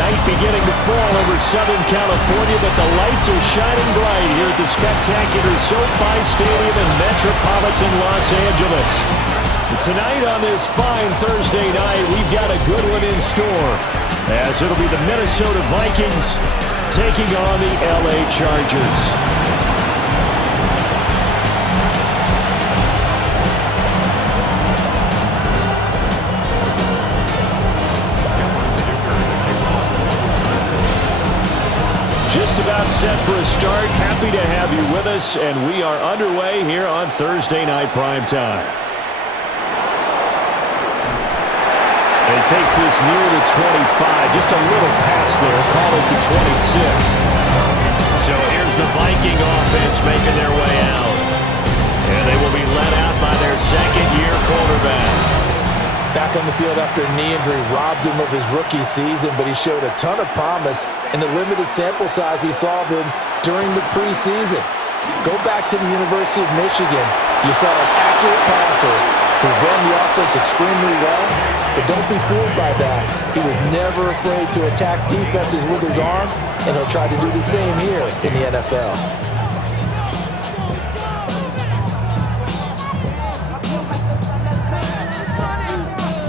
Night beginning to fall over Southern California, but the lights are shining bright here at the spectacular SoFi Stadium in metropolitan Los Angeles. Tonight on this fine Thursday night, we've got a good one in store, as it'll be the Minnesota Vikings taking on the LA Chargers. Just about set for a start. Happy to have you with us, and we are underway here on Thursday Night Primetime. And he takes this near the 25, just a little pass there, call it the 26. So here's the Viking offense making their way out. And they will be led out by their second-year quarterback. Back on the field after a knee injury robbed him of his rookie season, but he showed a ton of promise in the limited sample size we saw of him during the preseason. Go back to the University of Michigan. You saw an accurate passer who ran the offense extremely well, but don't be fooled by that. He was never afraid to attack defenses with his arm, and he'll try to do the same here in the NFL.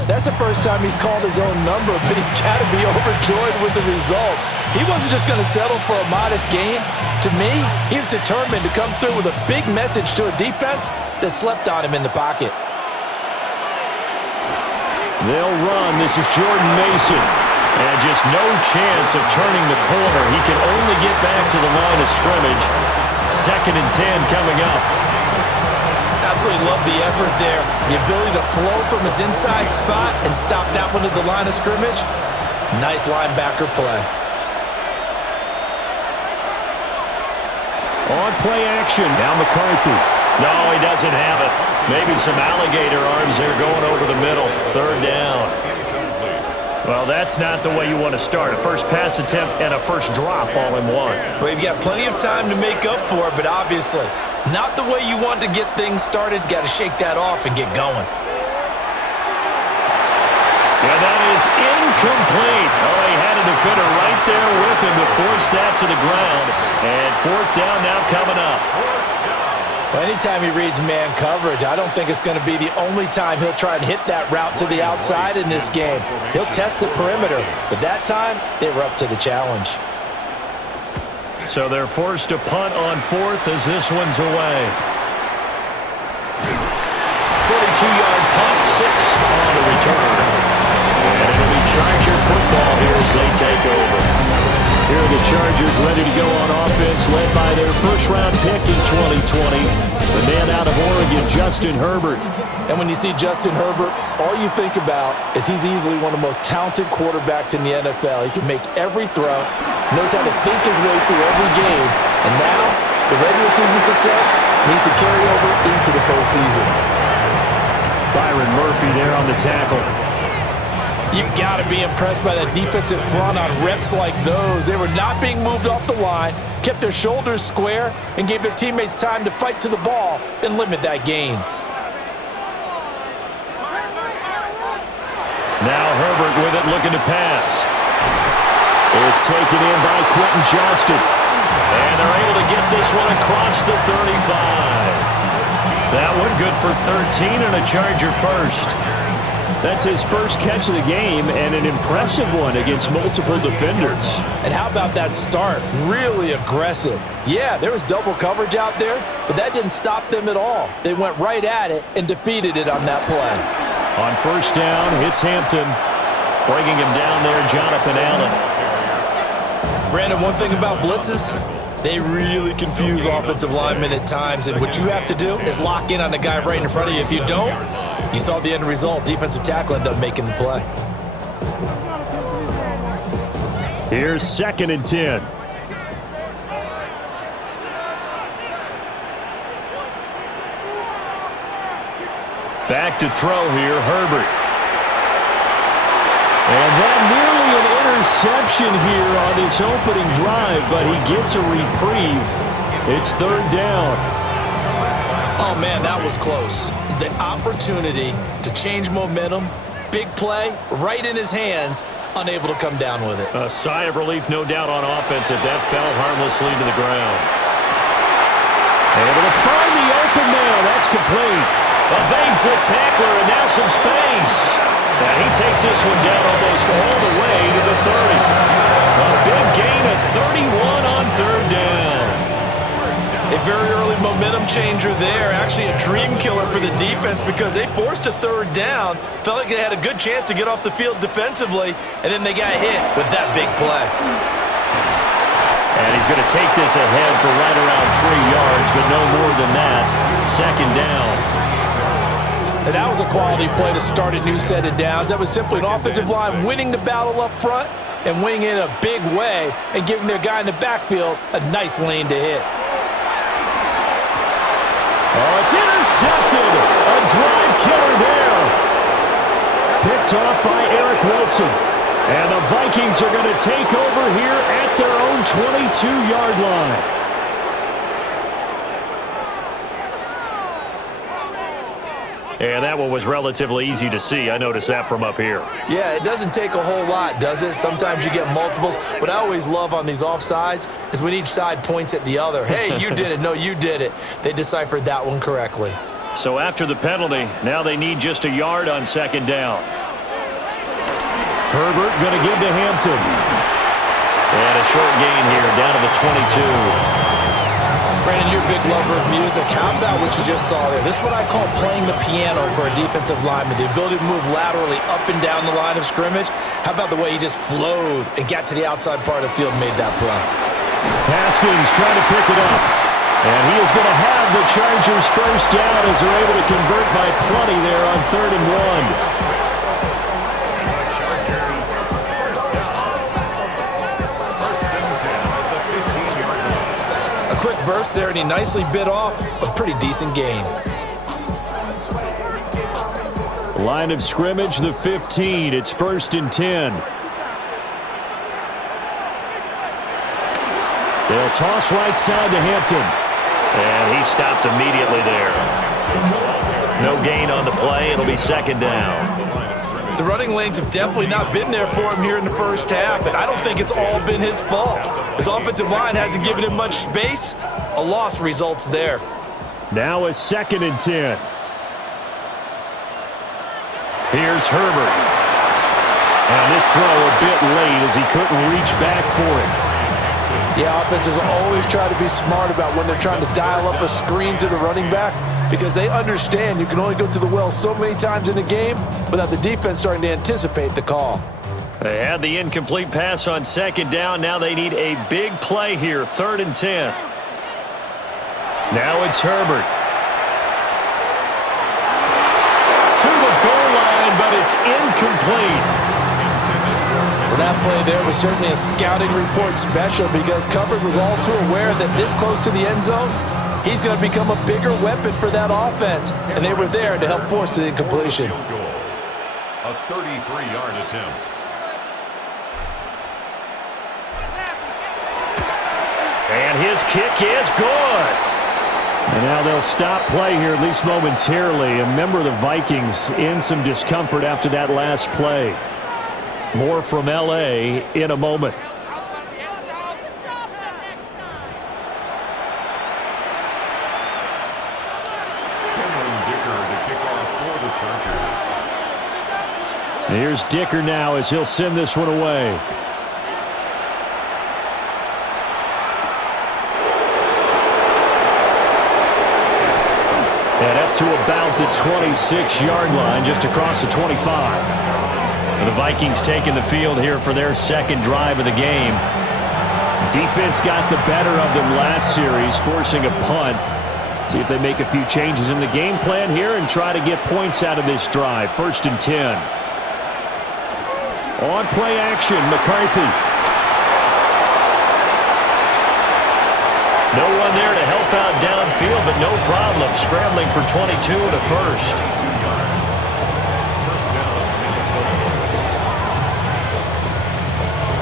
That's the first time he's called his own number, but he's got to be overjoyed with the results. He wasn't just going to settle for a modest gain. To me, he was determined to come through with a big message to a defense that slept on him in the pocket. They'll run. This is Jordan Mason. And just no chance of turning the corner. He can only get back to the line of scrimmage. 2nd and 10 coming up. Absolutely love the effort there. The ability to flow from his inside spot and stop that one at the line of scrimmage. Nice linebacker play. On play action. Now McCarthy. No, he doesn't have it. Maybe some alligator arms there going over the middle. 3rd down. Well, that's not the way you want to start. A first pass attempt and a first drop all in one. Well, you've got plenty of time to make up for it, but obviously not the way you want to get things started. Got to shake that off and get going. Yeah, that is incomplete. Oh, he had a defender right there with him to force that to the ground. And 4th down now coming up. Well, anytime he reads man coverage, I don't think it's going to be the only time he'll try and hit that route to the outside in this game. He'll test the perimeter, but that time they were up to the challenge. So they're forced to punt on 4th as this one's away. 42-yard punt, 6 on the return. And it'll be Charger football here as they take over. Here are the Chargers ready to go on offense, led by their first-round pick in 2020, the man out of Oregon, Justin Herbert. And when you see Justin Herbert, all you think about is he's easily one of the most talented quarterbacks in the NFL. He can make every throw, knows how to think his way through every game, and now the regular season success needs to carry over into the postseason. Byron Murphy there on the tackle. You've got to be impressed by that defensive front on reps like those. They were not being moved off the line, kept their shoulders square, and gave their teammates time to fight to the ball and limit that gain. Now Herbert with it, looking to pass. It's taken in by Quentin Johnston. And they're able to get this one across the 35. That one good for 13 and a Charger first. That's his first catch of the game, and an impressive one against multiple defenders. And how about that start? Really aggressive. Yeah, there was double coverage out there, but that didn't stop them at all. They went right at it and defeated it on that play. On 1st down, hits Hampton. Bringing him down there, Jonathan Allen. Brandon, one thing about blitzes, they really confuse offensive linemen at times, and what you have to do is lock in on the guy right in front of you. If you don't, you saw the end result. Defensive tackle ended up making the play. Here's 2nd and 10. Back to throw here, Herbert. And that nearly an interception here on this opening drive, but he gets a reprieve. It's 3rd down. Oh, man, that was close. The opportunity to change momentum, big play, right in his hands, unable to come down with it. A sigh of relief, no doubt, on offense if that fell harmlessly to the ground. Able to find the open man. That's complete. Evades the tackler, and now some space. And he takes this one down almost all the way to the 30. A big gain of 31 on third down. A very early momentum changer there. Actually a dream killer for the defense because they forced a third down. Felt like they had a good chance to get off the field defensively, and then they got hit with that big play. And he's going to take this ahead for right around 3 yards, but no more than that. Second down. And that was a quality play to start a new set of downs. That was simply an offensive line winning the battle up front and winning it in a big way and giving their guy in the backfield a nice lane to hit. Oh, it's intercepted. A drive killer there. Picked off by Eric Wilson. And the Vikings are going to take over here at their own 22-yard line. And that one was relatively easy to see. I noticed that from up here. Yeah, it doesn't take a whole lot, does it? Sometimes you get multiples. What I always love on these offsides is when each side points at the other. Hey, you did it. No, you did it. They deciphered that one correctly. So after the penalty, now they need just a yard on second down. Herbert going to give to Hampton. And a short gain here, down to the 22. Brandon, you're a big lover of music. How about what you just saw there? This is what I call playing the piano for a defensive lineman. The ability to move laterally up and down the line of scrimmage. How about the way he just flowed and got to the outside part of the field and made that play? Haskins trying to pick it up. And he is going to have the Chargers first down as they're able to convert by plenty there on 3rd and 1. Quick burst there, and he nicely bit off a pretty decent gain. Line of scrimmage, the 15. It's 1st and 10. They'll toss right side to Hampton. And he stopped immediately there. No gain on the play. It'll be second down. The running lanes have definitely not been there for him here in the first half, and I don't think it's all been his fault. His offensive line hasn't given him much space. A loss results there. Now it's 2nd and 10. Here's Herbert. And this throw a bit late as he couldn't reach back for it. Yeah, offenses always try to be smart about when they're trying to dial up a screen to the running back because they understand you can only go to the well so many times in a game without the defense starting to anticipate the call. They had the incomplete pass on second down. Now they need a big play here, 3rd and 10. Now it's Herbert. To the goal line, but it's incomplete. Well, that play there was certainly a scouting report special because Covered was all too aware that this close to the end zone, he's going to become a bigger weapon for that offense, and they were there to help force the incompletion. A 33-yard attempt. And his kick is good. And now they'll stop play here, at least momentarily. A member of the Vikings in some discomfort after that last play. More from L.A. in a moment. Here's Dicker now as he'll send this one away. And up to about the 26-yard line, just across the 25. And the Vikings taking the field here for their second drive of the game. Defense got the better of them last series, forcing a punt. See if they make a few changes in the game plan here and try to get points out of this drive. 1st and 10. On play action, McCarthy. No one there to help out downfield, but no problem. Scrambling for 22 to first.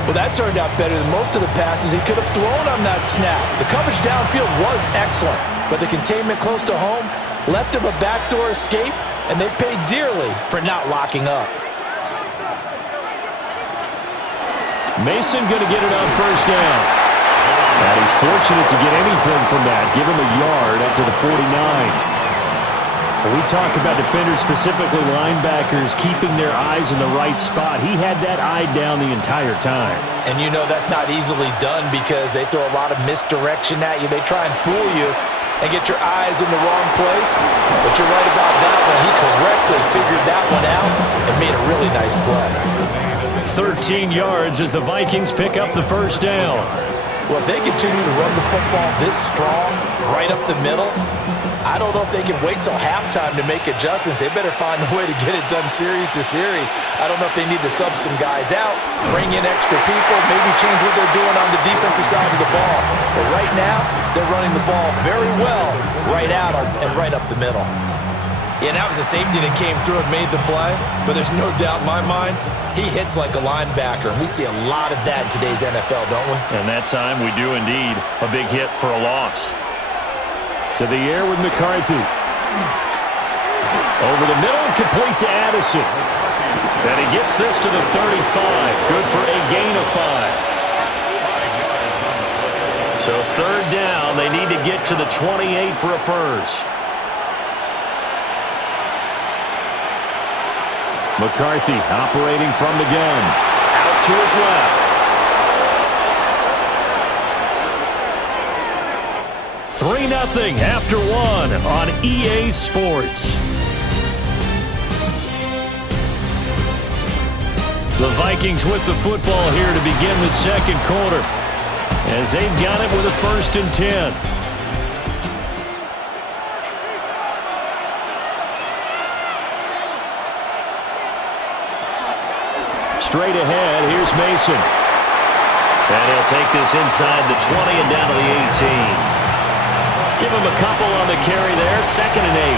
Well, that turned out better than most of the passes he could have thrown on that snap. The coverage downfield was excellent, but the containment close to home left him a backdoor escape, and they paid dearly for not locking up. Mason going to get it on first down. And he's fortunate to get anything from that. Give him a yard up to the 49. When we talk about defenders, specifically linebackers, keeping their eyes in the right spot, he had that eye down the entire time. And you know that's not easily done because they throw a lot of misdirection at you. They try and fool you and get your eyes in the wrong place. But you're right about that one. He correctly figured that one out and made a really nice play. 13 yards as the Vikings pick up the first down. Well, if they continue to run the football this strong, right up the middle, I don't know if they can wait till halftime to make adjustments. They better find a way to get it done series to series. I don't know if they need to sub some guys out, bring in extra people, maybe change what they're doing on the defensive side of the ball. But right now, they're running the ball very well right out and right up the middle. Yeah, and that was a safety that came through and made the play, but there's no doubt in my mind, he hits like a linebacker. And we see a lot of that in today's NFL, don't we? And that time we do indeed. A big hit for a loss. To the air with McCarthy. Over the middle and complete to Addison. And he gets this to the 35. Good for a gain of 5. So third down, they need to get to the 28 for a first. McCarthy operating from the gun. Out to his left. 3-0 after 1 on EA Sports. The Vikings with the football here to begin the second quarter, as they've got it with a 1st and 10. Straight ahead, here's Mason. And he'll take this inside the 20 and down to the 18. Give him a couple on the carry there, 2nd and 8.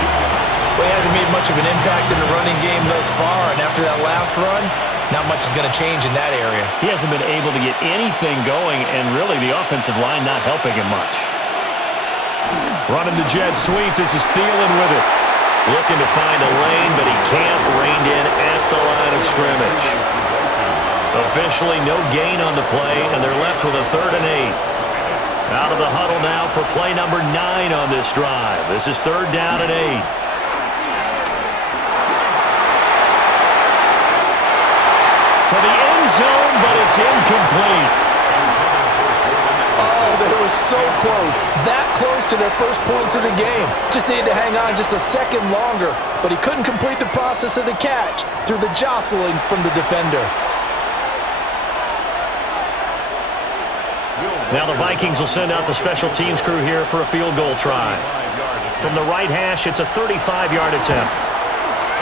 Well, he hasn't made much of an impact in the running game thus far, and after that last run, not much is going to change in that area. He hasn't been able to get anything going, and really the offensive line not helping him much. Running the jet sweep, this is Thielen with it. Looking to find a lane, but he can't. Reined in at the line of scrimmage. Officially no gain on the play, and they're left with a 3rd and 8. Out of the huddle now for play number 9 on this drive. This is 3rd down and 8. To the end zone, but it's incomplete. Oh, they were so close. That close to their first points of the game. Just needed to hang on just a second longer, but he couldn't complete the process of the catch through the jostling from the defender. Now the Vikings will send out the special teams crew here for a field goal try. From the right hash, it's a 35-yard attempt.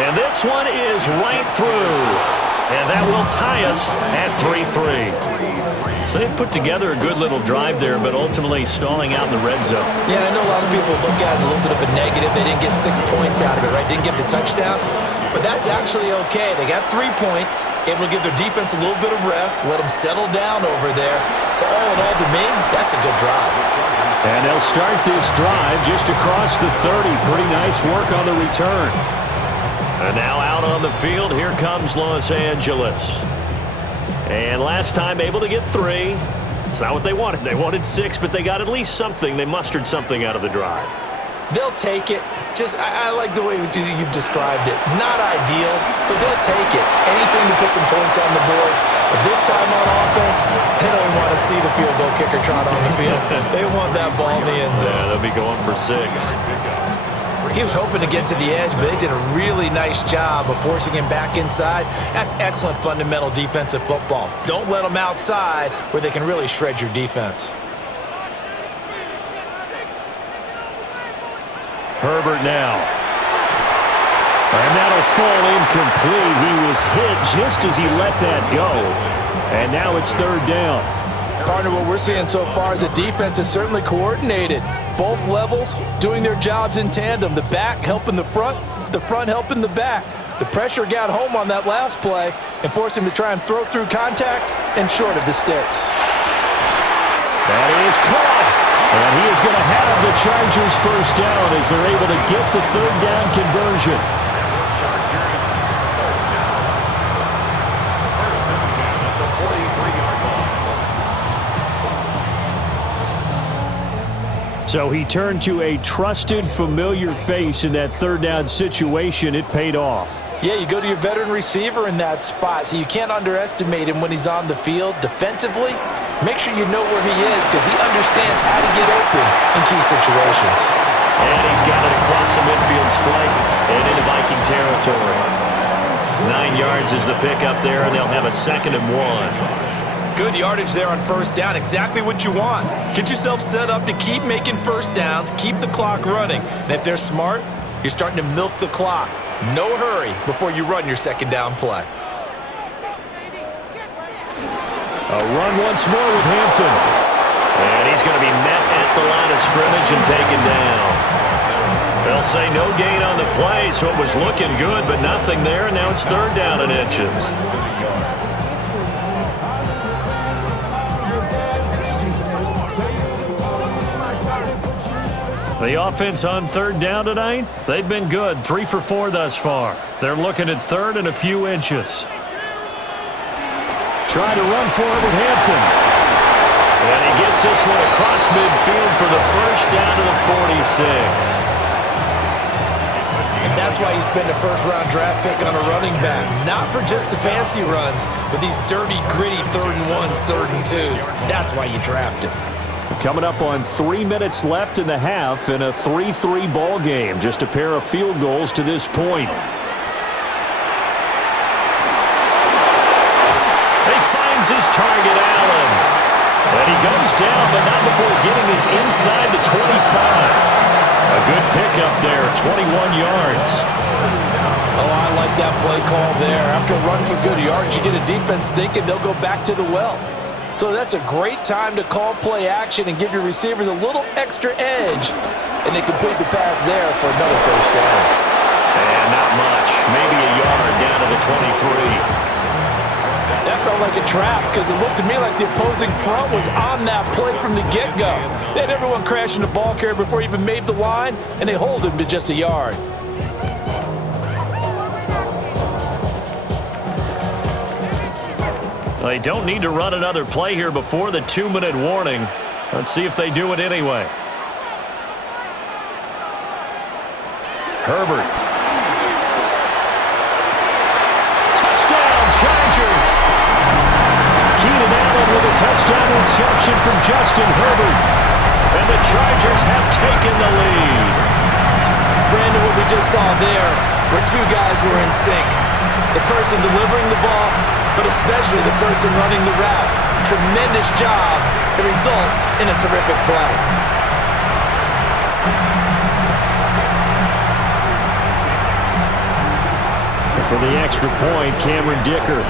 And this one is right through. And that will tie us at 3-3. So they put together a good little drive there, but ultimately stalling out in the red zone. Yeah, I know a lot of people look at it as a little bit of a negative. They didn't get 6 points out of it, right? Didn't get the touchdown. But that's actually okay. They got 3 points, able to give their defense a little bit of rest, let them settle down over there. So all in all, to me, that's a good drive. And they'll start this drive just across the 30. Pretty nice work on the return. And now out on the field, here comes Los Angeles. And last time able to get 3. It's not what they wanted. They wanted 6, but they got at least something. They mustered something out of the drive. They'll take it. I like the way you've described it. Not ideal, but they'll take it. Anything to put some points on the board. But this time on offense, they don't want to see the field goal kicker trot on the field. They want that ball in the end zone. Yeah, they'll be going for 6. He was hoping to get to the edge, but they did a really nice job of forcing him back inside. That's excellent fundamental defensive football. Don't let them outside where they can really shred your defense. Herbert now. And that'll fall incomplete. He was hit just as he let that go. And now it's 3rd down. Partner, what we're seeing so far is the defense is certainly coordinated. Both levels doing their jobs in tandem. The back helping the front helping the back. The pressure got home on that last play and forced him to try and throw through contact and short of the sticks. That is caught. And he is going to have the Chargers first down as they're able to get the 3rd down conversion. So he turned to a trusted, familiar face in that third down situation. It paid off. Yeah, you go to your veteran receiver in that spot, so you can't underestimate him when he's on the field. Defensively, make sure you know where he is because he understands how to get open in key situations. And he's got it across the midfield stripe and into Viking territory. 9 yards is the pickup there, and they'll have a 2nd and 1. Good yardage there on first down. Exactly what you want. Get yourself set up to keep making first downs, keep the clock running. And if they're smart, you're starting to milk the clock. No hurry before you run your 2nd down play. A run once more with Hampton. And he's going to be met at the line of scrimmage and taken down. They'll say no gain on the play, so it was looking good, but nothing there, and now it's 3rd down and inches. The offense on 3rd down tonight, they've been good. 3 for 4 thus far. They're looking at 3rd and a few inches. Try to run for it with Hampton. And he gets this one across midfield for the first down to the 46. And that's why you spend a first-round draft pick on a running back. Not for just the fancy runs, but these dirty, gritty 3rd and 1s, 3rd and 2s. That's why you draft him. Coming up on 3 minutes left in the half in a 3-3 ball game. Just a pair of field goals to this point. He finds his target, Allen. And he goes down, but not before getting his inside the 25. A good pickup there, 21 yards. Oh, I like that play call there. After a run for good yards, you get a defense thinking they'll go back to the well. So that's a great time to call play action and give your receivers a little extra edge. And they complete the pass there for another first down. And not much. Maybe a yard down to the 23. That felt like a trap because it looked to me like the opposing front was on that play from the get-go. They had everyone crashing the ball carrier before he even made the line, and they hold him to just a yard. They don't need to run another play here before the 2-minute warning. Let's see if they do it anyway. Herbert. Touchdown, Chargers. Keenan Allen with a touchdown reception from Justin Herbert. And the Chargers have taken the lead. Brandon, what we just saw there were 2 guys who were in sync. The person delivering the ball, but especially the person running the route. Tremendous job. It results in a terrific play. And for the extra point, Cameron Dicker.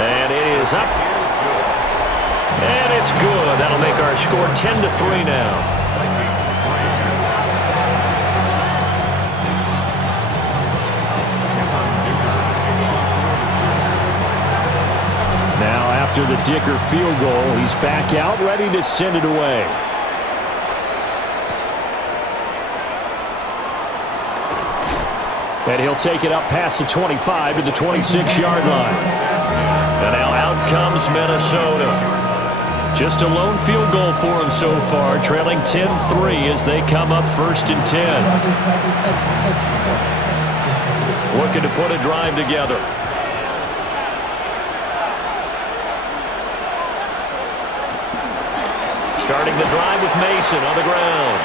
And it is up. And it's good. That'll make our score 10-3 now. Now, after the Dicker field goal, he's back out, ready to send it away. And he'll take it up past the 25 to the 26-yard line. And now out comes Minnesota. Just a lone field goal for him so far, trailing 10-3 as they come up 1st and 10. Looking to put a drive together. Starting the drive with Mason on the ground.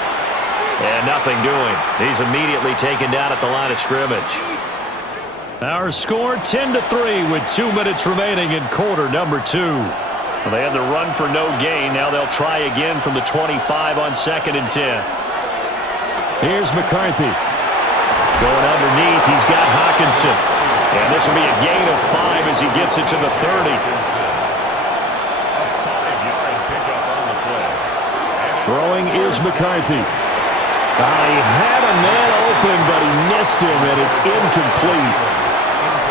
And nothing doing. He's immediately taken down at the line of scrimmage. Our score 10-3 with 2 minutes remaining in quarter number 2. Well, they had the run for no gain. Now they'll try again from the 25 on 2nd and 10. Here's McCarthy. Going underneath, he's got Hawkinson. And this will be a gain of 5 as he gets it to the 30. Throwing is McCarthy. He had a man open, but he missed him, and it's incomplete.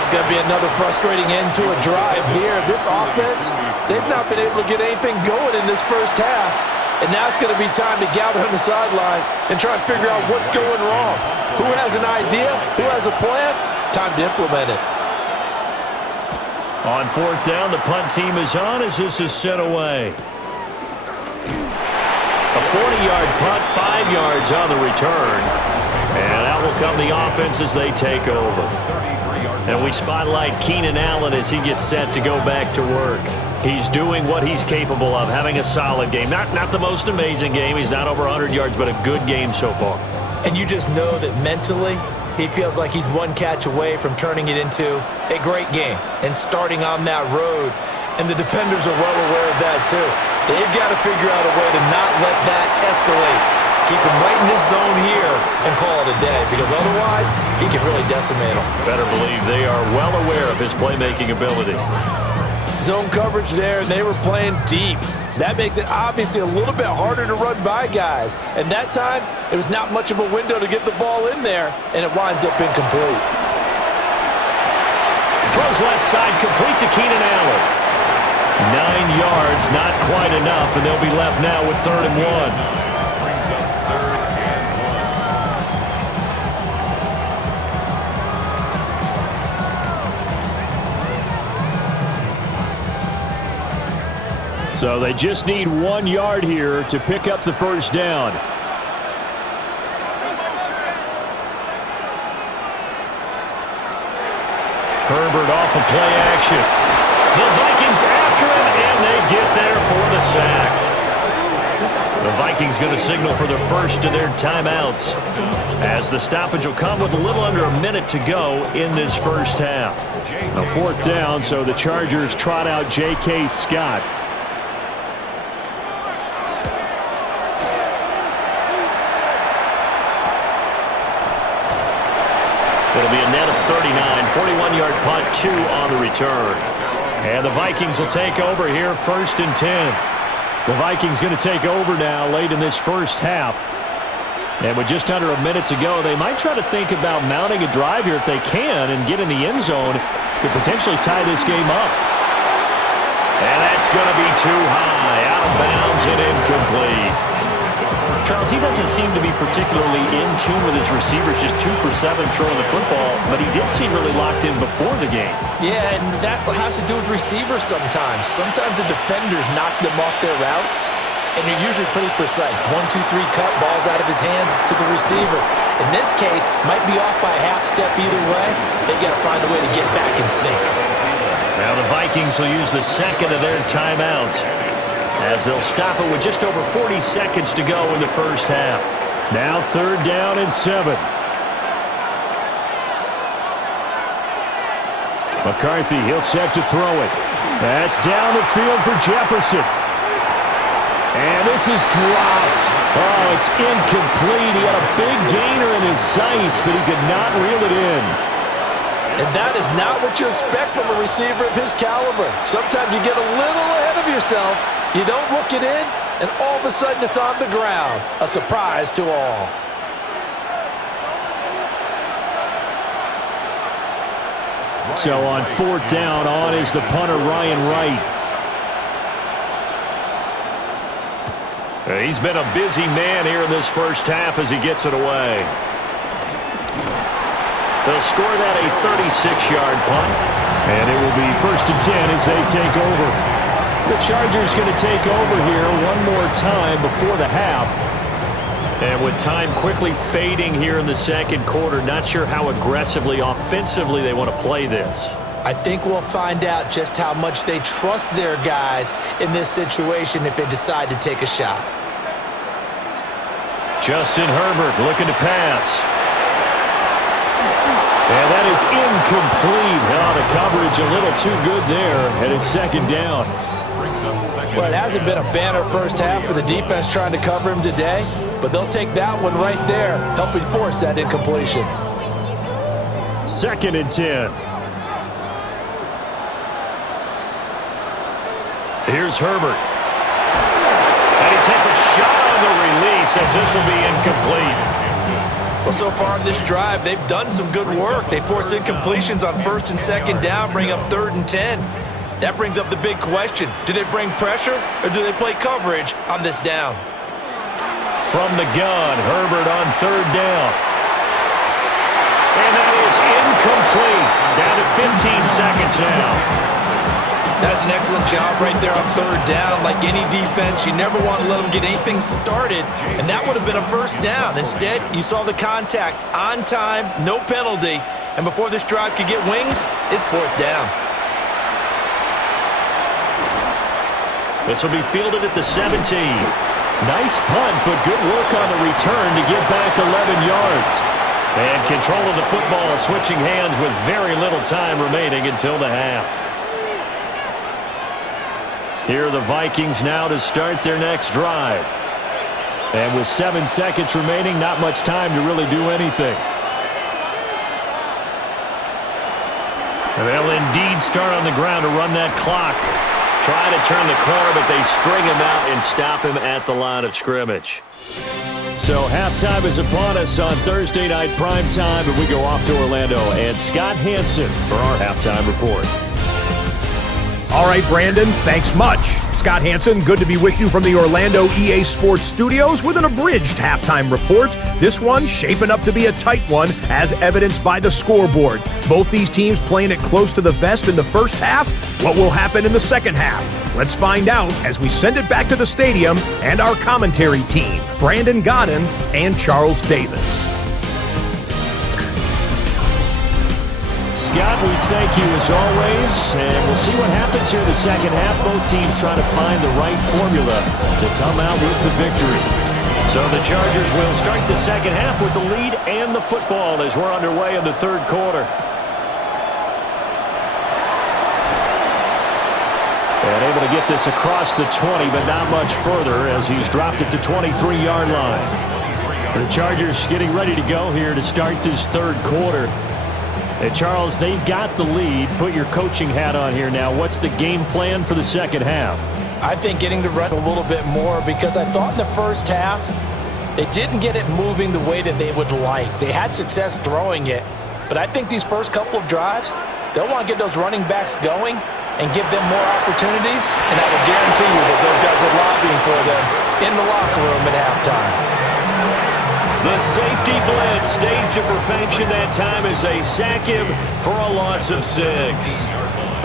It's going to be another frustrating end to a drive here. This offense, they've not been able to get anything going in this first half. And now it's going to be time to gather on the sidelines and try and figure out what's going wrong. Who has an idea? Who has a plan? Time to implement it. On fourth down, the punt team is on as this is sent away. A 40-yard punt, 5 yards on the return. And out will come the offense as they take over. And we spotlight Keenan Allen as he gets set to go back to work. He's doing what he's capable of, having a solid game. Not the most amazing game. He's not over 100 yards, but a good game so far. And you just know that mentally he feels like he's one catch away from turning it into a great game and starting on that road. And the defenders are well aware of that too. They've got to figure out a way to not let that escalate. Keep him right in this zone here and call it a day, because otherwise he can really decimate them. Better believe they are well aware of his playmaking ability. Zone coverage there, and they were playing deep. That makes it obviously a little bit harder to run by guys. And that time, it was not much of a window to get the ball in there, and it winds up incomplete. Throws left side, complete to Keenan Allen. 9 yards, not quite enough, and they'll be left now with 3rd and 1. So they just need 1 yard here to pick up the first down. Herbert off of play action. The Vikings after him, and they get there for the sack. The Vikings going to signal for the first of their timeouts, as the stoppage will come with a little under a minute to go in this first half. A 4th down, so the Chargers trot out J.K. Scott. It'll be a net of 39, 41-yard punt, 2 on the return. And the Vikings will take over here, 1st and 10. The Vikings going to take over now late in this first half. And with just under a minute to go, they might try to think about mounting a drive here if they can and get in the end zone to potentially tie this game up. And that's going to be too high, out of bounds and incomplete. Charles, he doesn't seem to be particularly in tune with his receivers, just 2 for 7 throwing the football, but he did seem really locked in before the game. Yeah, and that has to do with receivers sometimes. Sometimes the defenders knock them off their routes, and they're usually pretty precise. 1, 2, 3 cut, balls out of his hands to the receiver. In this case, might be off by a half step either way. They've got to find a way to get back in sync. Now the Vikings will use the second of their timeouts, as they'll stop it with just over 40 seconds to go in the first half. Now 3rd down and 7. McCarthy, he'll set to throw it. That's down the field for Jefferson. And this is dropped. Oh, it's incomplete. He had a big gainer in his sights, but he could not reel it in. And that is not what you expect from a receiver of his caliber. Sometimes you get a little ahead of yourself. You don't look it in, and all of a sudden it's on the ground. A surprise to all. So on 4th down, on is the punter, Ryan Wright. He's been a busy man here in this first half as he gets it away. They'll score that a 36-yard punt, and it will be 1st and 10 as they take over. The Chargers going to take over here one more time before the half. And with time quickly fading here in the second quarter, not sure how aggressively, offensively they want to play this. I think we'll find out just how much they trust their guys in this situation if they decide to take a shot. Justin Herbert looking to pass. And that is incomplete. Oh, the coverage a little too good there, and it's 2nd down. Well, it hasn't been a banner first half for the defense trying to cover him today, but they'll take that one right there, helping force that incompletion. 2nd and 10. Here's Herbert. And he takes a shot on the release as this will be incomplete. Well, so far in this drive, they've done some good work. They force incompletions on 1st and 2nd down, bring up 3rd and 10. That brings up the big question. Do they bring pressure or do they play coverage on this down? From the gun, Herbert on 3rd down. And that is incomplete. Down to 15 seconds now. That's an excellent job right there on third down. Like any defense, you never want to let them get anything started, and that would have been a first down. Instead, you saw the contact on time, no penalty, and before this drive could get wings, it's fourth down. This will be fielded at the 17. Nice punt, but good work on the return to get back 11 yards. And control of the football switching hands with very little time remaining until the half. Here are the Vikings now to start their next drive. And with 7 seconds remaining, not much time to really do anything. And they'll indeed start on the ground to run that clock. Try to turn the corner, but they string him out and stop him at the line of scrimmage. So halftime is upon us on Thursday night primetime, and we go off to Orlando. And Scott Hansen for our halftime report. All right, Brandon, thanks much. Scott Hansen, good to be with you from the Orlando EA Sports Studios with an abridged halftime report. This one shaping up to be a tight one, as evidenced by the scoreboard. Both these teams playing it close to the vest in the first half. What will happen in the second half? Let's find out as we send it back to the stadium and our commentary team, Brandon Godden and Charles Davis. Scott, we thank you as always, and we'll see what happens here in the second half. Both teams trying to find the right formula to come out with the victory. So the Chargers will start the second half with the lead and the football as we're underway in the third quarter. And able to get this across the 20, but not much further as he's dropped it to 23-yard line. The Chargers getting ready to go here to start this third quarter. And Charles, they've got the lead. Put your coaching hat on here now. What's the game plan for the second half? I think getting to run a little bit more, because I thought in the first half they didn't get it moving the way that they would like. They had success throwing it, but I think these first couple of drives, they'll want to get those running backs going and give them more opportunities, and I will guarantee you that those guys were lobbying for them in the locker room at halftime. The safety blitz staged to perfection that time as they sack him for a loss of 6.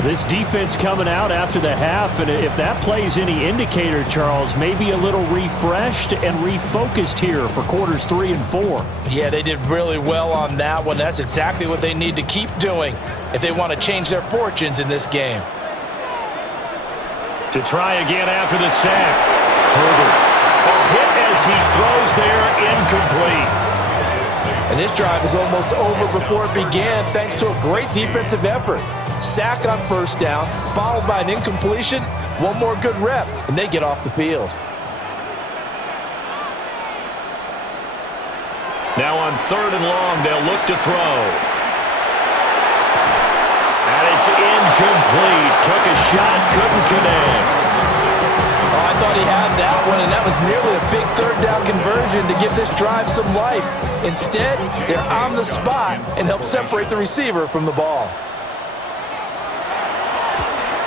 This defense coming out after the half, and if that plays any indicator, Charles, maybe a little refreshed and refocused here for quarters 3 and 4. Yeah, they did really well on that one. That's exactly what they need to keep doing if they want to change their fortunes in this game. To try again after the sack. Herbert. A hit as he throws there, incomplete. And this drive is almost over before it began thanks to a great defensive effort. Sack on first down, followed by an incompletion, one more good rep, and they get off the field. Now on 3rd and long, they'll look to throw. And it's incomplete. Took a shot, couldn't connect. Oh, I thought he had that one, and that was nearly a big third down conversion to give this drive some life. Instead, they're on the spot and help separate the receiver from the ball.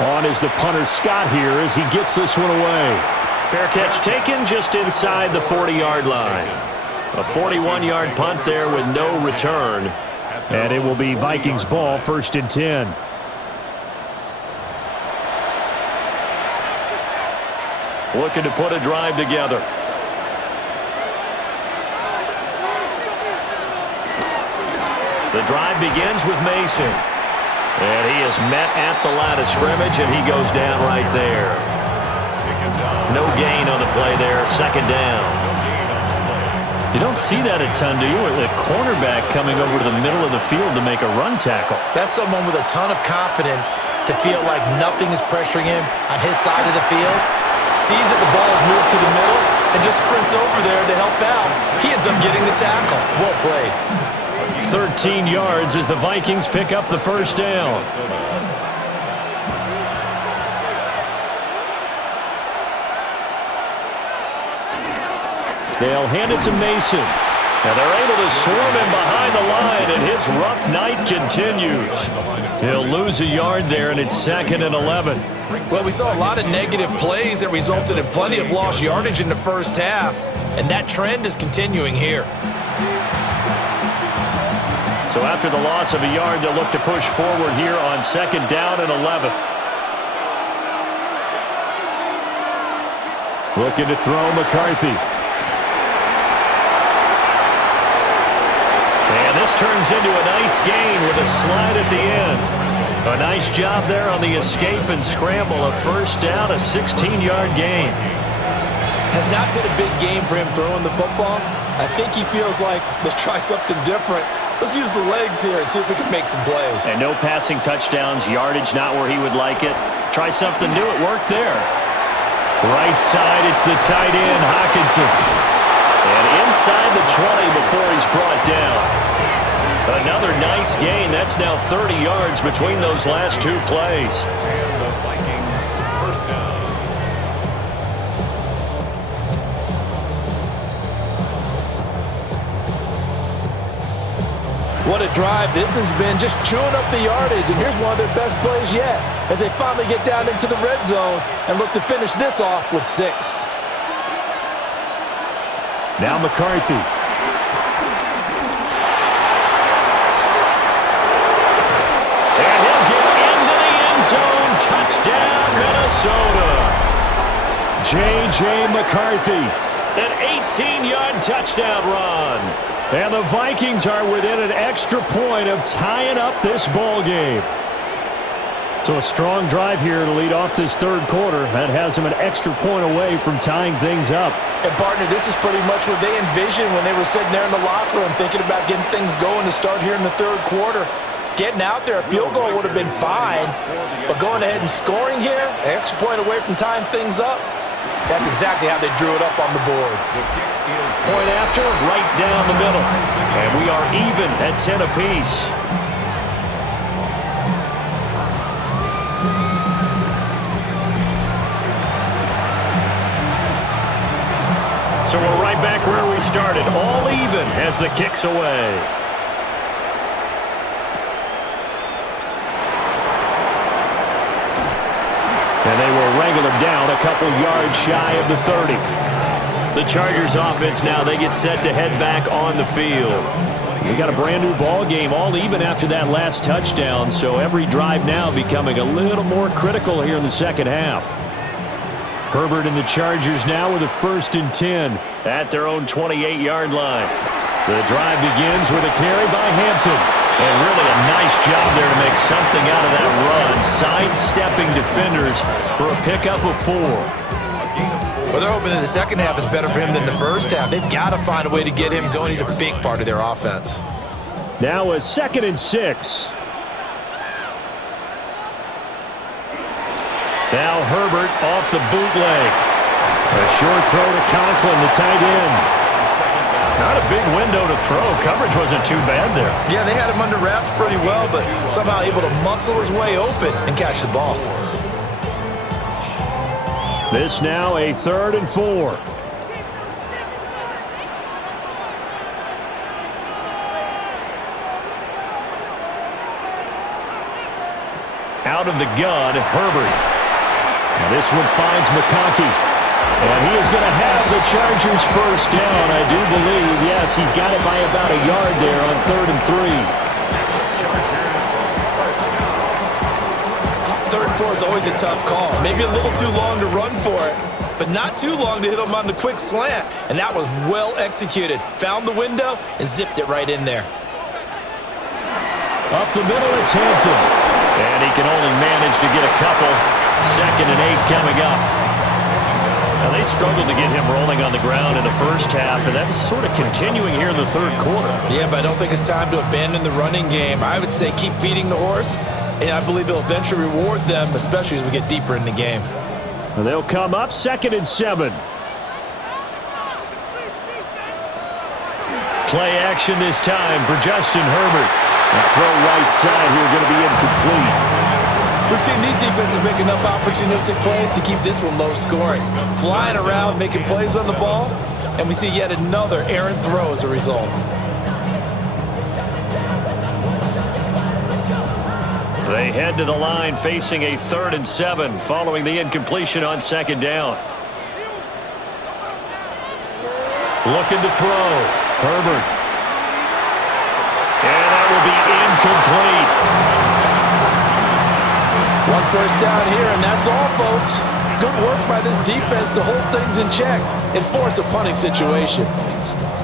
On is the punter Scott here as he gets this one away. Fair catch taken just inside the 40-yard line. A 41-yard punt there with no return. And it will be Vikings ball, 1st and 10. Looking to put a drive together. The drive begins with Mason. And he is met at the line of scrimmage, and he goes down right there. No gain on the play there, 2nd down. You don't see that a ton, do you? A cornerback coming over to the middle of the field to make a run tackle. That's someone with a ton of confidence to feel like nothing is pressuring him on his side of the field. Sees that the ball is moved to the middle and just sprints over there to help out. He ends up getting the tackle. Well played. 13 yards as the Vikings pick up the first down. They'll hand it to Mason. And they're able to swarm him behind the line, and his rough night continues. He'll lose a yard there, and it's 2nd and 11. Well, we saw a lot of negative plays that resulted in plenty of lost yardage in the first half, and that trend is continuing here. So after the loss of a yard, they'll look to push forward here on 2nd down and 11. Looking to throw McCarthy. And this turns into a nice gain with a slide at the end. A nice job there on the escape and scramble. A first down, a 16-yard gain. Has not been a big game for him throwing the football. I think he feels like, let's try something different. Let's use the legs here and see if we can make some plays. And no passing touchdowns, yardage not where he would like it. Try something new, it worked there. Right side, it's the tight end, Hockenson. And inside the 20 before he's brought down. Another nice gain. That's now 30 yards between those last two plays. And the Vikings first down. What a drive this has been, just chewing up the yardage. And here's one of their best plays yet as they finally get down into the red zone and look to finish this off with 6. Now McCarthy. And he'll get into the end zone. Touchdown, Minnesota. J.J. McCarthy. An 18-yard touchdown run. And the Vikings are within an extra point of tying up this ball game. So a strong drive here to lead off this third quarter. That has them an extra point away from tying things up. And, partner, this is pretty much what they envisioned when they were sitting there in the locker room thinking about getting things going to start here in the third quarter. Getting out there, a field goal would have been fine. But going ahead and scoring here, an extra point away from tying things up, that's exactly how they drew it up on the board. Point after, right down the middle. And we are even at 10 apiece. So we're right back where we started. All even as the kick's away. And they will wrangle him down a couple yards shy of the 30. The Chargers offense now, they get set to head back on the field. We got a brand new ball game, all even after that last touchdown, so every drive now becoming a little more critical here in the second half. Herbert and the Chargers now with a 1st and 10 at their own 28-yard line. The drive begins with a carry by Hampton. And really a nice job there to make something out of that run, sidestepping defenders for a pickup of 4. Well, they're hoping that the second half is better for him than the first half. They've got to find a way to get him going. He's a big part of their offense. Now a 2nd and 6. Now Herbert off the bootleg. A short throw to Conklin, the tight end. Not a big window to throw. Coverage wasn't too bad there. Yeah, they had him under wraps pretty well, but somehow able to muscle his way open and catch the ball. This now a 3rd and 4. Out of the gun, Herbert. Now this one finds McConkey. And he is going to have the Chargers first down, I do believe. Yes, he's got it by about a yard there on 3rd and 3. 3rd and 4 is always a tough call. Maybe a little too long to run for it, but not too long to hit him on the quick slant. And that was well executed. Found the window and zipped it right in there. Up the middle, it's Hampton. And he can only manage to get a couple. 2nd and 8 coming up. Now, they struggled to get him rolling on the ground in the first half, and that's sort of continuing here in the third quarter. Yeah, but I don't think it's time to abandon the running game. I would say keep feeding the horse, and I believe he'll eventually reward them, especially as we get deeper in the game. And they'll come up 2nd and 7. Play action this time for Justin Herbert. And throw right side here going to be incomplete. We've seen these defenses make enough opportunistic plays to keep this one low scoring. Flying around, making plays on the ball, and we see yet another errant throw as a result. They head to the line facing a 3rd and 7 following the incompletion on 2nd down. Looking to throw. Herbert. And that will be incomplete. One first down here, and that's all, folks. good work by this defense to hold things in check and force a punting situation.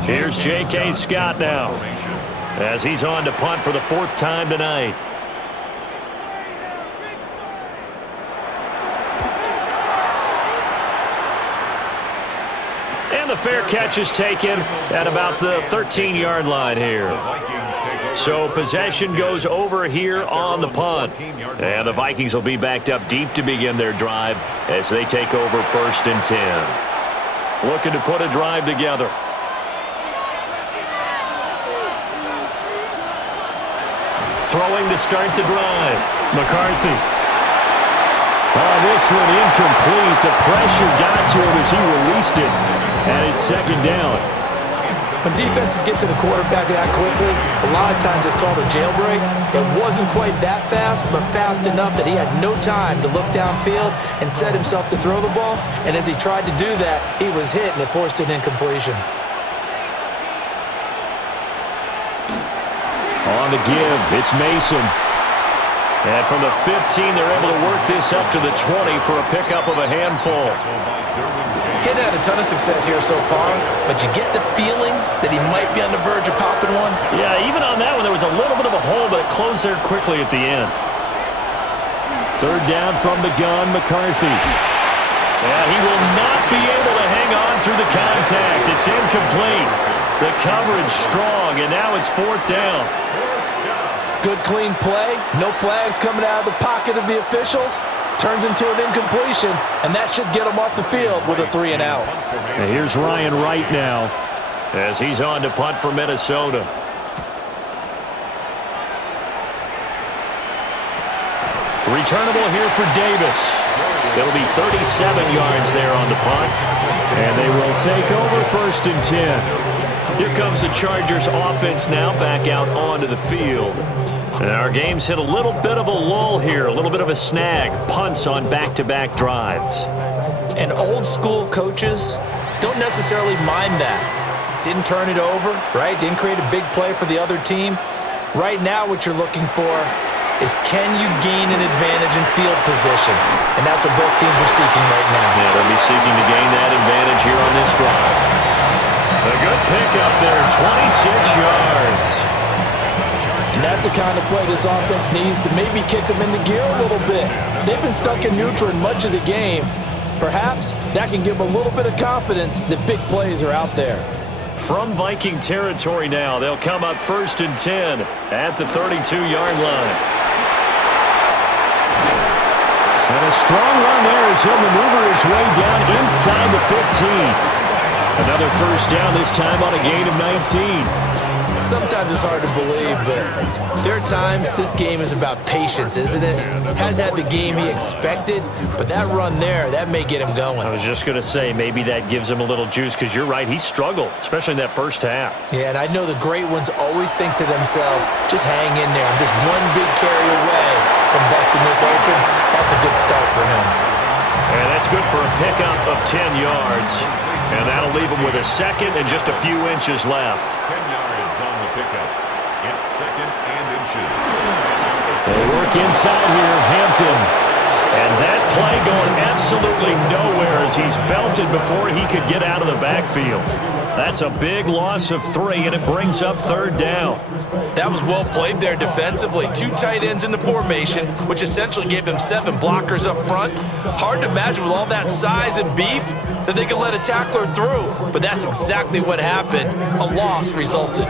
Here's J.K. Scott now, as he's on to punt for the 4th time tonight. And the fair catch is taken at about the 13-yard line here. So possession goes over here on the punt. And the Vikings will be backed up deep to begin their drive as they take over 1st and 10. Looking to put a drive together. Throwing to start the drive. McCarthy. Oh, this one incomplete. The pressure got to him as he released it. And it's 2nd down. When defenses get to the quarterback that quickly, a lot of times it's called a jailbreak. It wasn't quite that fast, but fast enough that he had no time to look downfield and set himself to throw the ball. And as he tried to do that, he was hit, and it forced an incompletion. On the give, it's Mason. And from the 15, they're able to work this up to the 20 for a pickup of a handful. He's had a ton of success here so far, but you get the feeling that he might be on the verge of popping one. Yeah, even on that one, there was a little bit of a hole, but it closed there quickly at the end. 3rd down from the gun, McCarthy. Yeah, he will not be able to hang on through the contact. It's incomplete. The coverage strong, and now it's 4th down. Good, clean play. No flags coming out of the pocket of the officials. Turns into an incompletion, and that should get him off the field with a 3 and out. And here's Ryan Wright now as he's on to punt for Minnesota. Returnable here for Davis. It'll be 37 yards there on the punt, and they will take over 1st and 10. Here comes the Chargers offense now back out onto the field. And our game's hit a little bit of a lull here, a little bit of a snag. Punts on back-to-back drives. And old-school coaches don't necessarily mind that. Didn't turn it over, right? Didn't create a big play for the other team. Right now what you're looking for is can you gain an advantage in field position? And that's what both teams are seeking right now. Yeah, they'll be seeking to gain that advantage here on this drive. A good pickup there, 26 yards. And that's the kind of play this offense needs to maybe kick them into gear a little bit. They've been stuck in neutral in much of the game. Perhaps that can give them a little bit of confidence that big plays are out there. From Viking territory now, they'll come up 1st and 10 at the 32-yard line. And a strong run there as he'll maneuver his way down inside the 15. Another 1st down, this time on a gain of 19. Sometimes it's hard to believe, but there are times this game is about patience, isn't it? Has had the game he expected, but that run there, that may get him going. I was just going to say, maybe that gives him a little juice, because you're right, he struggled, especially in that 1st half. Yeah, and I know the great ones always think to themselves, just hang in there. I'm just one big carry away from busting this open. That's a good start for him. And that's good for a pickup of 10 yards. And that'll leave him with a 2nd and just a few inches left. 10 yards on the pickup. It's 2nd and inches. They work inside here, Hampton. And that play going absolutely nowhere as he's belted before he could get out of the backfield. That's a big loss of 3, and it brings up 3rd down. That was well played there defensively. 2 tight ends in the formation, which essentially gave them 7 blockers up front. Hard to imagine with all that size and beef that they could let a tackler through. But that's exactly what happened. A loss resulted.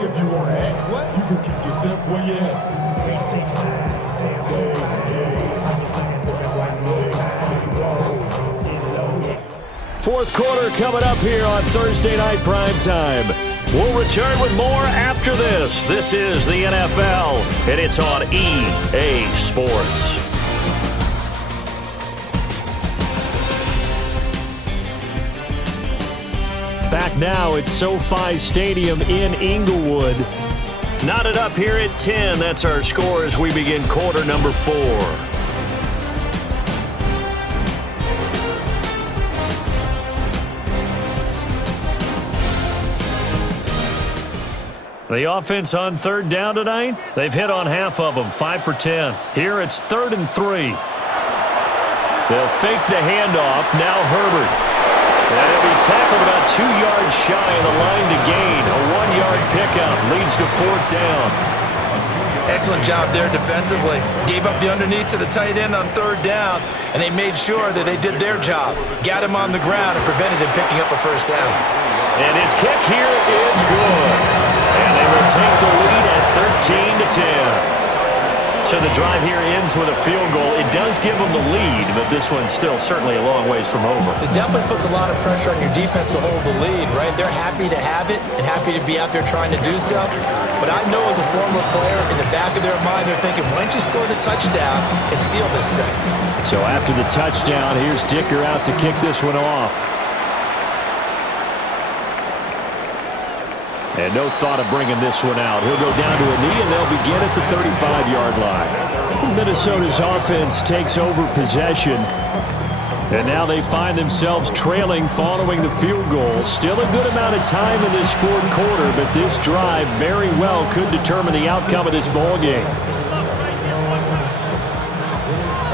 If you want to act, what? You can kick yourself where you at. 4th quarter coming up here on Thursday Night Primetime. We'll return with more after this. This is the NFL, and it's on EA Sports. Back now at SoFi Stadium in Inglewood. Knotted up here at 10. That's our score as we begin quarter number 4. The offense on third down tonight, they've hit on half of them, 5 for 10. Here it's 3rd and 3. They'll fake the handoff. Now Herbert. And he'll be tackled about 2 yards shy of the line to gain. A 1-yard pickup leads to 4th down. Excellent job there defensively. Gave up the underneath to the tight end on 3rd down, and they made sure that they did their job. Got him on the ground and prevented him picking up a 1st down. And his kick here is good. And they will take the lead at 13-10. So the drive here ends with a field goal. It does give them the lead, but this one's still certainly a long ways from over. It definitely puts a lot of pressure on your defense to hold the lead, right? They're happy to have it and happy to be out there trying to do so. But I know as a former player, in the back of their mind, they're thinking, why don't you score the touchdown and seal this thing? So after the touchdown, here's Dicker out to kick this one off. And no thought of bringing this one out. He'll go down to a knee, and they'll begin at the 35-yard line. Minnesota's offense takes over possession. And now they find themselves trailing following the field goal. Still a good amount of time in this 4th quarter, but this drive very well could determine the outcome of this ball game.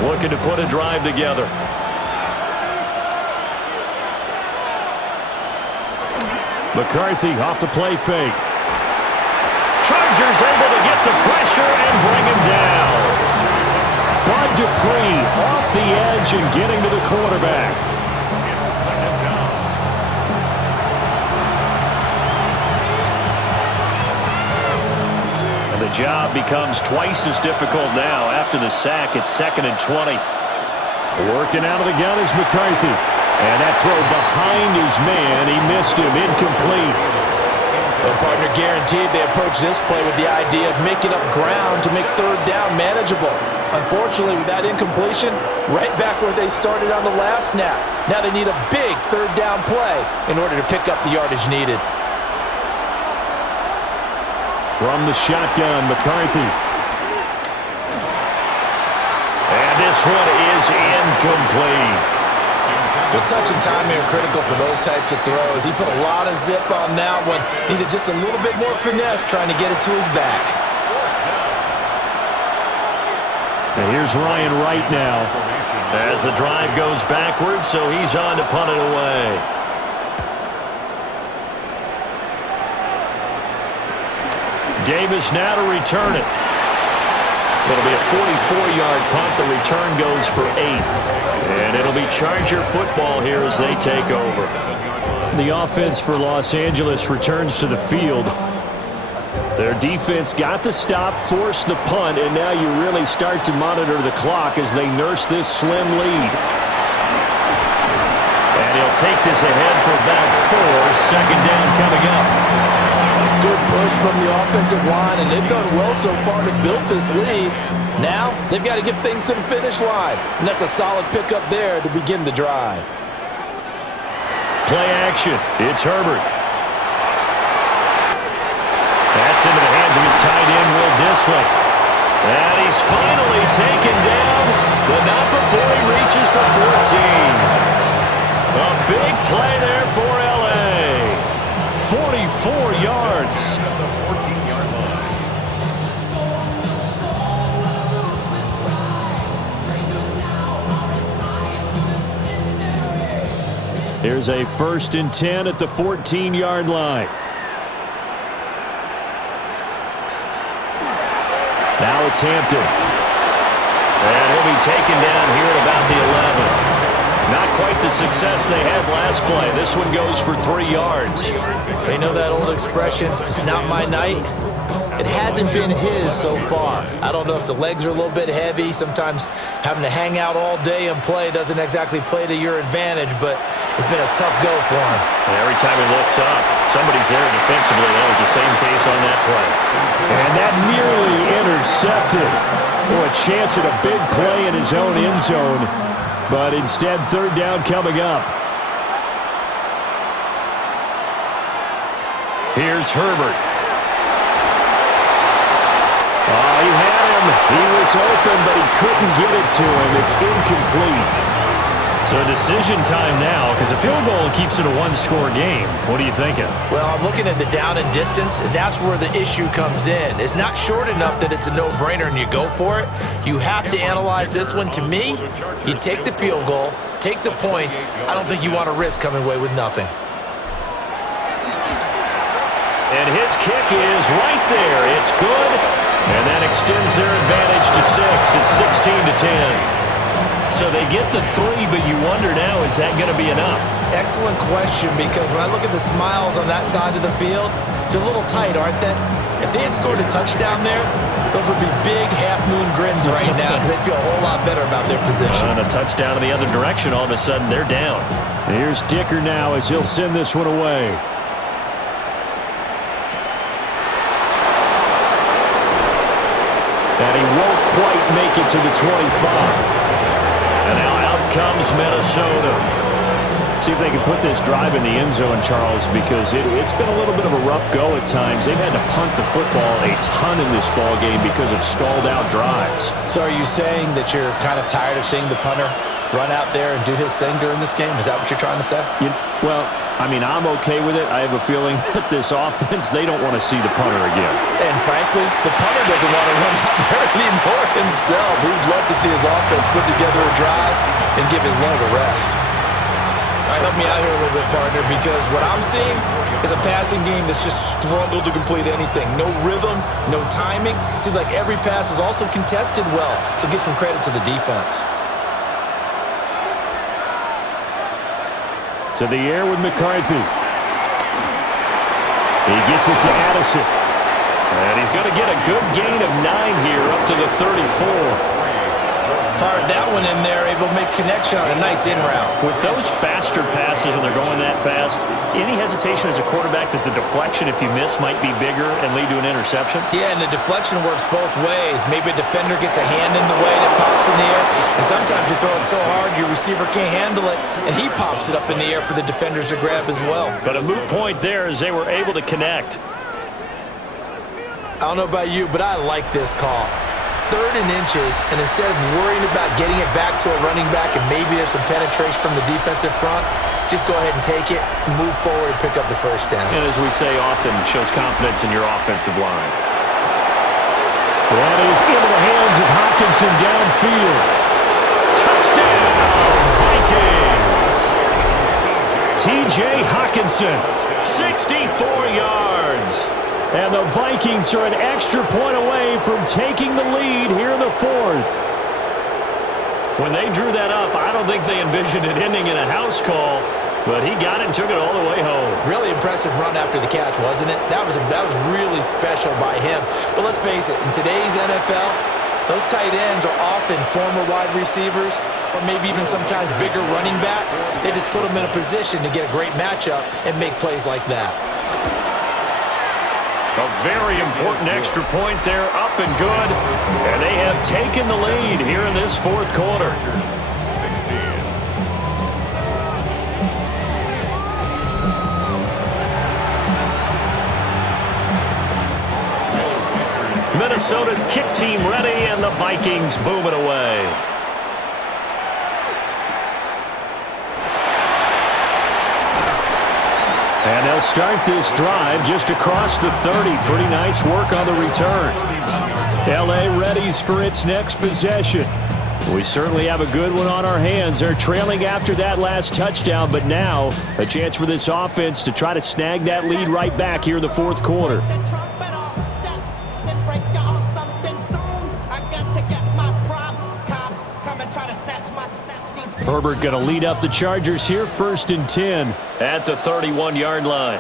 Looking to put a drive together. McCarthy off the play fake. Chargers able to get the pressure and bring him down. Bud Dupree off the edge and getting to the quarterback. It's 2nd down. And the job becomes twice as difficult now. After the sack, it's 2nd and 20. Working out of the gun is McCarthy. And that throw behind his man, he missed him, incomplete. Their partner guaranteed they approached this play with the idea of making up ground to make 3rd down manageable. Unfortunately, with that incompletion, right back where they started on the last snap. Now they need a big 3rd down play in order to pick up the yardage needed. From the shotgun, McCarthy. And this one is incomplete. Well, touch and timing are critical for those types of throws. He put a lot of zip on that one. Needed just a little bit more finesse trying to get it to his back. And here's Ryan Wright now as the drive goes backwards, so he's on to punt it away. Davis now to return it. It'll be a 44-yard punt. The return goes for 8. And it'll be Charger football here as they take over. The offense for Los Angeles returns to the field. Their defense got the stop, forced the punt, and now you really start to monitor the clock as they nurse this slim lead. And he'll take this ahead for about 4. 2nd down coming up. Good push from the offensive line, and they've done well so far to build this lead. Now, they've got to get things to the finish line, and that's a solid pickup there to begin the drive. Play action. It's Herbert. That's into the hands of his tight end, Will Dissly. And he's finally taken down, but not before he reaches the 14. A big play there for L.A. 44 yards. Here's a 1st and 10 at the 14-yard line. Now it's Hampton. And he'll be taken down here at about the 11. Not quite the success they had last play. This one goes for 3 yards. You know that old expression, it's not my night? It hasn't been his so far. I don't know if the legs are a little bit heavy. Sometimes having to hang out all day and play doesn't exactly play to your advantage, but it's been a tough go for him. And every time he looks up, somebody's there defensively. That was the same case on that play. And that nearly intercepted. Oh, a chance at a big play in his own end zone. But instead, 3rd down coming up. Here's Herbert. Oh, he had him. He was open, but he couldn't get it to him. It's incomplete. So decision time now, because a field goal keeps it a one-score game. What are you thinking? Well, I'm looking at the down and distance, and that's where the issue comes in. It's not short enough that it's a no-brainer and you go for it. You have to analyze this one. To me, you take the field goal, take the points. I don't think you want to risk coming away with nothing. And his kick is right there. It's good. And that extends their advantage to 6. It's 16-10. So they get the 3, but you wonder now, is that going to be enough? Excellent question, because when I look at the smiles on that side of the field, they're a little tight, aren't they? If they had scored a touchdown there, those would be big half-moon grins right now because they'd feel a whole lot better about their position. On a touchdown in the other direction, all of a sudden they're down. Here's Dicker now as he'll send this one away. And he won't quite make it to the 25. And now out comes Minnesota. See if they can put this drive in the end zone, Charles, because it's been a little bit of a rough go at times. They've had to punt the football a ton in this ball game because of stalled-out drives. So are you saying that you're kind of tired of seeing the punter run out there and do his thing during this game? Is that what you're trying to say? Well, I mean, I'm okay with it. I have a feeling that this offense, they don't want to see the punter again. And frankly, the punter doesn't want to run out there anymore himself. He'd love to see his offense put together a drive and give his leg a rest. All right, help me out here a little bit, partner, because what I'm seeing is a passing game that's just struggled to complete anything. No rhythm, no timing. Seems like every pass is also contested well, so give some credit to the defense. To the air with McCarthy. He gets it to Addison. And he's going to get a good gain of 9 here up to the 34. Fired that one in there, able to make connection on a nice in route. With those faster passes when they're going that fast, any hesitation as a quarterback that the deflection, if you miss, might be bigger and lead to an interception? Yeah, and the deflection works both ways. Maybe a defender gets a hand in the way and it pops in the air, and sometimes you throw it so hard your receiver can't handle it, and he pops it up in the air for the defenders to grab as well. But a moot point there as they were able to connect. I don't know about you, but I like this call. 3rd and inches, and instead of worrying about getting it back to a running back and maybe there's some penetration from the defensive front, just go ahead and take it, move forward, and pick up the first down. And as we say often, it shows confidence in your offensive line. That is into the hands of Hockenson downfield. Touchdown, Vikings! T.J. Hockenson, 64 yards. And the Vikings are an extra point away from taking the lead here in the 4th. When they drew that up, I don't think they envisioned it ending in a house call, but he got it and took it all the way home. Really impressive run after the catch, wasn't it? That was really special by him. But let's face it, in today's NFL, those tight ends are often former wide receivers or maybe even sometimes bigger running backs. They just put them in a position to get a great matchup and make plays like that. A very important extra point there, up and good. And they have taken the lead here in this 4th quarter. 16. Minnesota's kick team ready, and the Vikings boom it away. And they'll start this drive just across the 30. Pretty nice work on the return. L.A. readies for its next possession. We certainly have a good one on our hands. They're trailing after that last touchdown, but now a chance for this offense to try to snag that lead right back here in the 4th quarter. Herbert going to lead up the Chargers here, 1st and 10 at the 31-yard line.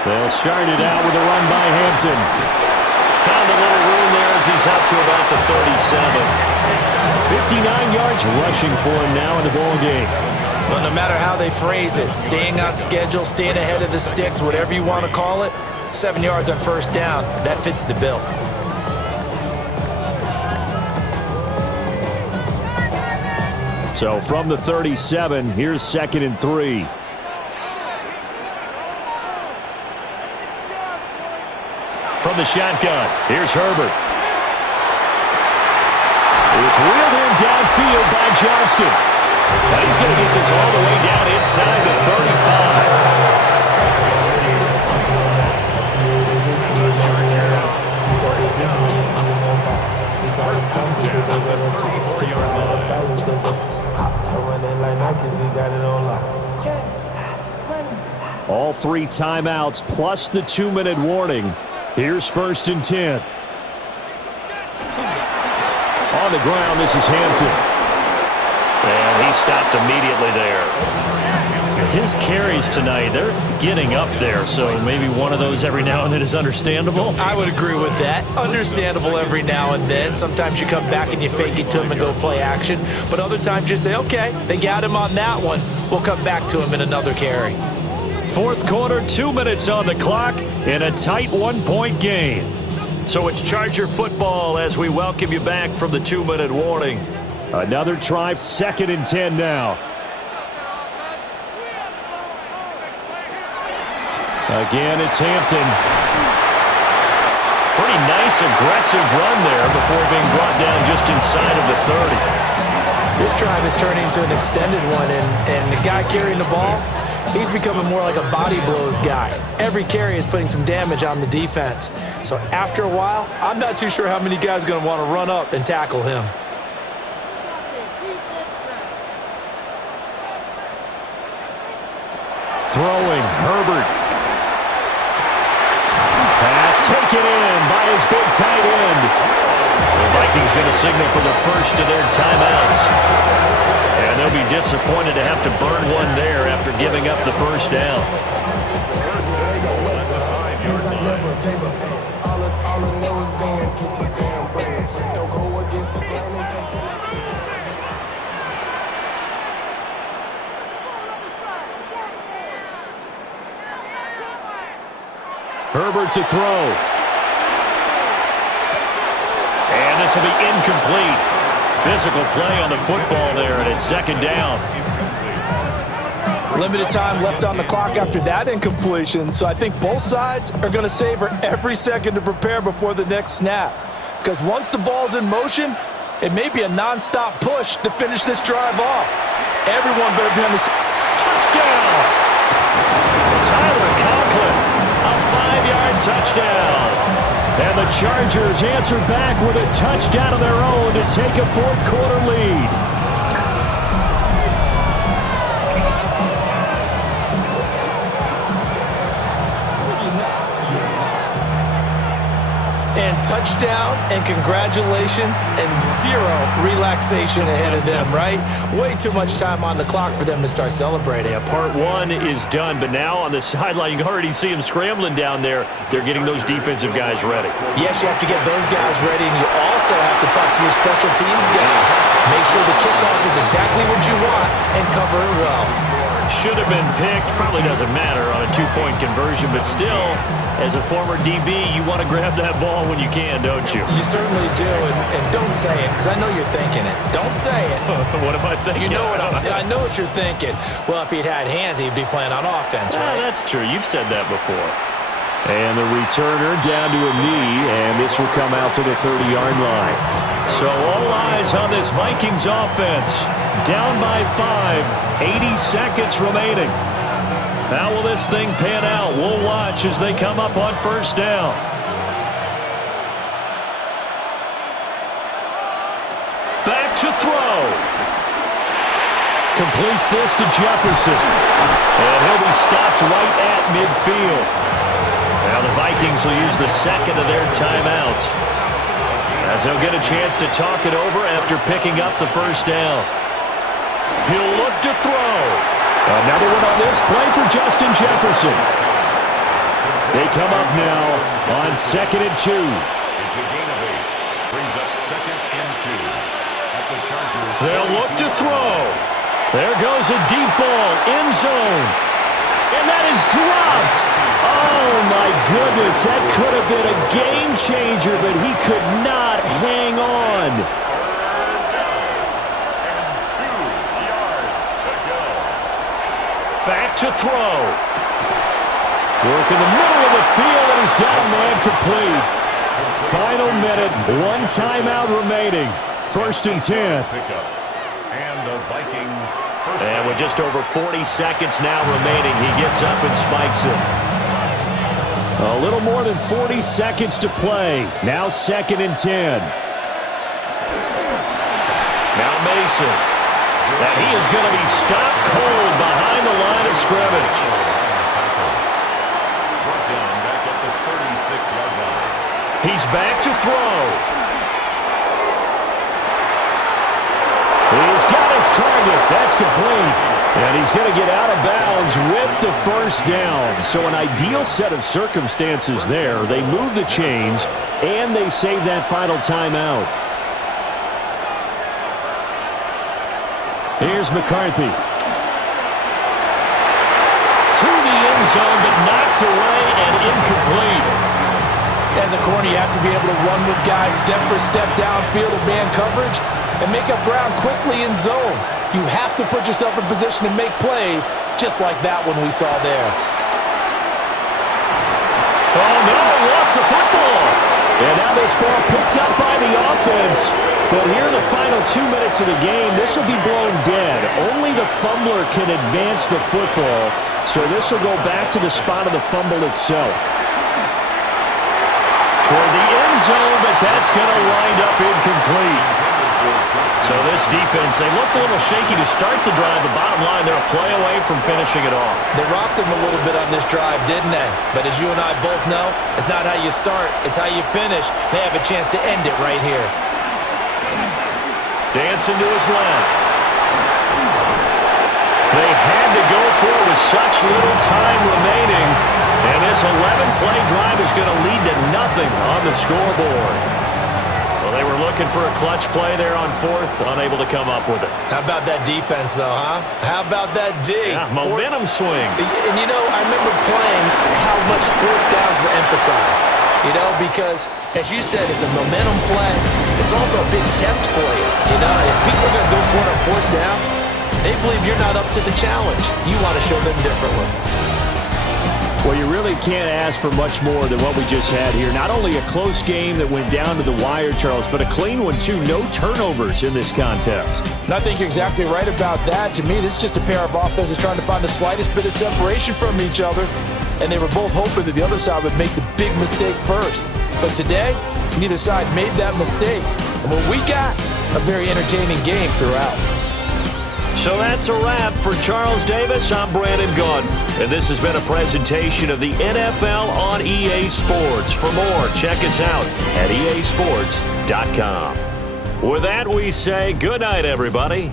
They'll start it out with a run by Hampton. Found a little room there as he's up to about the 37. 59 yards rushing for him now in the ball game. Well, no matter how they phrase it, staying on schedule, staying ahead of the sticks, whatever you want to call it, 7 yards on 1st down, that fits the bill. So from the 37, here's 2nd and 3. From the shotgun, here's Herbert. It's wheeled in downfield by Johnston. Now he's going to get this all the way down inside the 35. All 3 timeouts plus the 2-minute warning. Here's 1st and 10. On the ground, this is Hampton. And he stopped immediately there. His carries tonight, they're getting up there, so maybe one of those every now and then is understandable. I would agree with that. Understandable every now and then. Sometimes you come back and you fake it to him and go play action. But other times you say, okay, they got him on that one. We'll come back to him in another carry. 4th quarter, 2 minutes on the clock in a tight 1-point game. So it's Charger football as we welcome you back from the 2-minute warning. Another try, 2nd and 10 now. Again, it's Hampton. Pretty nice, aggressive run there before being brought down just inside of the 30. This drive is turning into an extended one, and the guy carrying the ball, he's becoming more like a body blows guy. Every carry is putting some damage on the defense. So after a while, I'm not too sure how many guys are going to want to run up and tackle him. Throwing, Herbert. Pass taken in by his big tight end. The Vikings going to signal for the first of their timeouts. And they'll be disappointed to have to burn one there after giving up the first down. Herbert to throw. And this will be incomplete. Physical play on the football there, and it's 2nd down. Limited time left on the clock after that incompletion, so I think both sides are going to savor every second to prepare before the next snap. Because once the ball's in motion, it may be a nonstop push to finish this drive off. Everyone better be on the touchdown. Tyler Conklin, a 5-yard touchdown. And the Chargers answer back with a touchdown of their own to take a 4th quarter lead. And touchdown and congratulations and zero relaxation ahead of them, right? Way too much time on the clock for them to start celebrating. Yeah, part 1 is done, but now on the sideline you can already see them scrambling down there. They're getting those defensive guys ready. Yes, you have to get those guys ready, and you also have to talk to your special teams guys. Make sure the kickoff is exactly what you want and cover it well. Should have been picked. Probably doesn't matter on a 2-point conversion, but still, as a former DB, you want to grab that ball when you can, don't you? You certainly do, and don't say it, because I know you're thinking it. Don't say it. What am I thinking? You know what I know what you're thinking. Well, if he'd had hands, he'd be playing on offense, right? That's true. You've said that before. And the returner down to a knee, and this will come out to the 30-yard line. So all eyes on this Vikings offense. Down by 5, 80 seconds remaining. How will this thing pan out? We'll watch as they come up on 1st down. Back to throw. Completes this to Jefferson. And he'll be stopped right at midfield. Now the Vikings will use the 2nd of their timeouts, as they'll get a chance to talk it over after picking up the 1st down. He'll look to throw. Another one on this play for Justin Jefferson. They come up now on 2nd and 2. It's a gain of 8. Brings up 2nd and 2. At the Chargers. They'll look to throw. There goes a deep ball, end zone. And that is dropped. Oh, my goodness. That could have been a game changer, but he could not hang on. Back to throw. Work in the middle of the field, and he's got a man complete. Final minute, 1 timeout remaining. First and 10. Pickup. And the Vikings first. And with just over 40 seconds now remaining, he gets up and spikes it. A little more than 40 seconds to play. Now second and 10. Now Mason. And he is going to be stopped cold behind the line of scrimmage. Brought down back at the 36-yard line. He's back to throw. He's got his target. That's complete. And he's going to get out of bounds with the first down. So an ideal set of circumstances there. They move the chains, and they save that final timeout. Here's McCarthy. To the end zone, but knocked away and incomplete. As a corner, you have to be able to run with guys step for step downfield of man coverage and make up ground quickly in zone. You have to put yourself in position to make plays, just like that one we saw there. Oh, no, lost the football. And now this ball picked up by the offense. But here in the final 2 minutes of the game, this will be blown dead. Only the fumbler can advance the football, so this will go back to the spot of the fumble itself. Toward the end zone, but that's going to wind up incomplete. So this defense, they looked a little shaky to start the drive. The bottom line, they're a play away from finishing it off. They rocked him a little bit on this drive, didn't they? But as you and I both know, it's not how you start, it's how you finish. They have a chance to end it right here. Dancing to his left. They had to go for it with such little time remaining. And this 11-play drive is going to lead to nothing on the scoreboard. Well, they were looking for a clutch play there on fourth, unable to come up with it. How about that defense, though, huh? How about that D? Yeah, momentum swing. And, you know, I remember playing how much fourth downs were emphasized. You know, because, as you said, it's a momentum play. It's also a big test for you. You know, if people are going to go for it on fourth down, they believe you're not up to the challenge. You want to show them differently. Well, you really can't ask for much more than what we just had here. Not only a close game that went down to the wire, Charles, but a clean one, too. No turnovers in this contest. And I think you're exactly right about that. To me, this is just a pair of offenses trying to find the slightest bit of separation from each other. And they were both hoping that the other side would make the big mistake first. But today, neither side made that mistake. And what we got, a very entertaining game throughout. So that's a wrap for Charles Davis. I'm Brandon Gunn. And this has been a presentation of the NFL on EA Sports. For more, check us out at easports.com. With that, we say good night, everybody.